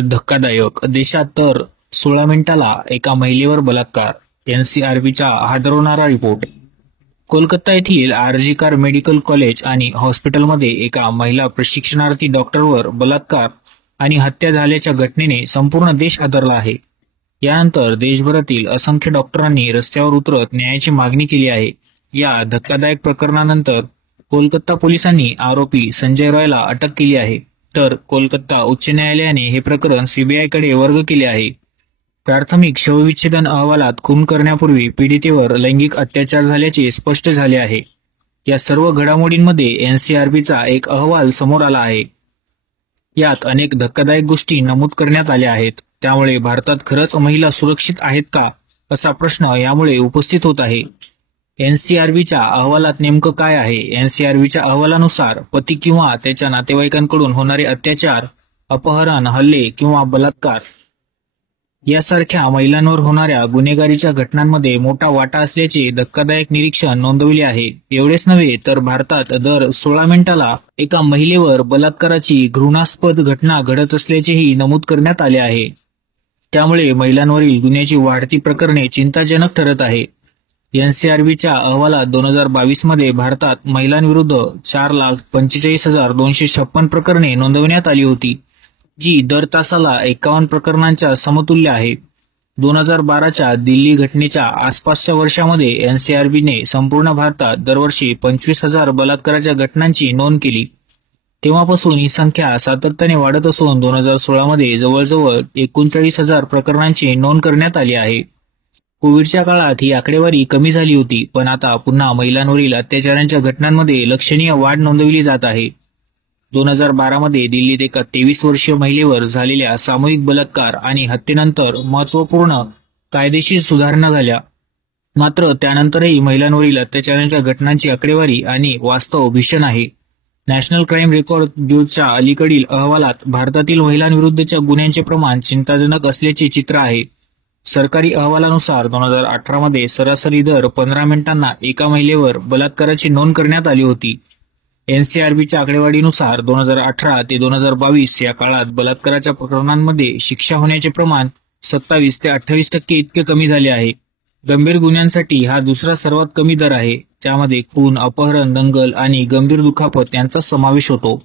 धक्कादायक. देशात दर 16 मिनिटाला एका महिलेवर बलात्कार. एनसीआरबीचा हादरवणारा रिपोर्ट. कोलकाता येथील आरजी कार मेडिकल कॉलेज आणि हॉस्पिटलमध्ये एका महिला प्रशिक्षणार्थी डॉक्टरवर बलात्कार आणि हत्या झाल्याच्या घटनेने संपूर्ण देश हादरला आहे. यानंतर देशभरातील असंख्य डॉक्टरांनी रस्त्यावर उतरत न्यायाची मागणी केली आहे. या धक्कादायक प्रकरणानंतर कोलकाता पोलिसांनी आरोपी संजय रॉयला अटक केली आहे, तर कोलकाता उच्च न्यायालयाने हे प्रकरण सीबीआयकडे वर्ग केले आहे. प्राथमिक शवविच्छेदन अहवालात खून करण्यापूर्वी पीडितेवर लैंगिक अत्याचार झाल्याचे स्पष्ट झाले आहे. या सर्व घडामोडींमध्ये एनसीआरबीचा एक अहवाल समोर आला आहे. यात अनेक धक्कादायक गोष्टी नमूद करण्यात आल्या आहेत. त्यामुळे भारतात खरंच महिला सुरक्षित आहेत का, असा प्रश्न यामुळे उपस्थित होत आहे. एनसीआरबीच्या अहवालात नेमकं काय आहे? एनसीआरबीच्या अहवालानुसार पती किंवा त्याच्या नातेवाईकांकडून होणारे अत्याचार, अपहरण, हल्ले किंवा बलात्कार यासारख्या महिलांवर होणाऱ्या गुन्हेगारीच्या घटनांमध्ये मोठा वाटा असल्याचे धक्कादायक निरीक्षण नोंदवले आहे. एवढेच नव्हे तर भारतात दर 16 मिनिटाला एका महिलेवर बलात्काराची घृणास्पद घटना घडत असल्याचेही नमूद करण्यात आले आहे. त्यामुळे महिलांवरील गुन्ह्याची वाढती प्रकरणे चिंताजनक ठरत आहे. एनसीआरबीच्या अहवालात 2022 मध्ये भारतात महिलांविरुद्ध 4,45,256 प्रकरणे नोंदवण्यात आली होती, जी दर तासाला 51 प्रकरणांच्या समतुल्य आहे. 2012च्या दिल्ली घटनेच्या आसपासच्या वर्षामध्ये एनसीआरबीने संपूर्ण भारतात दरवर्षी 25,000 बलात्काराच्या घटनांची नोंद केली. तेव्हापासून ही संख्या सातत्याने वाढत असून 2016 मध्ये जवळजवळ 39,000 प्रकरणांची नोंद करण्यात आली आहे. कोविडच्या काळात ही आकडेवारी कमी झाली होती, पण आता पुन्हा महिलांवरील अत्याचारांच्या घटनांमध्ये लक्षणीय वाढ नोंदवली जात आहे. 2012 मध्ये दिल्लीत एका 23 वर्षीय महिलेवर झालेल्या सामूहिक बलात्कार आणि हत्येनंतर महत्त्वपूर्ण कायदेशीर सुधारणा झाल्या. मात्र त्यानंतरही महिलांवरील अत्याचारांच्या घटनांची आकडेवारी आणि वास्तव भीषण आहे. नॅशनल क्राईम रेकॉर्ड ब्युरोच्या अलीकडील अहवालात भारतातील महिलांविरुद्धच्या गुन्ह्यांचे प्रमाण चिंताजनक असल्याचे चित्र आहे. सरकारी अहवालानुसार 2018 मध्ये सरासरी दर 15 मिनिटांना एका महिलेवर बलात्काराची नोंद करण्यात आली होती. एनसीआरबीच्या आकडेवारीनुसार 2018 ते 2022 या काळात बलात्काराच्या प्रकरणांमध्ये शिक्षा होण्याचे प्रमाण 27 ते 28% इतके कमी झाले आहे. गंभीर गुन्ह्यांसाठी हा दुसरा सर्वात कमी दर आहे, ज्यामध्ये खून, अपहरण, दंगल आणि गंभीर दुखापत यांचा समावेश होतो.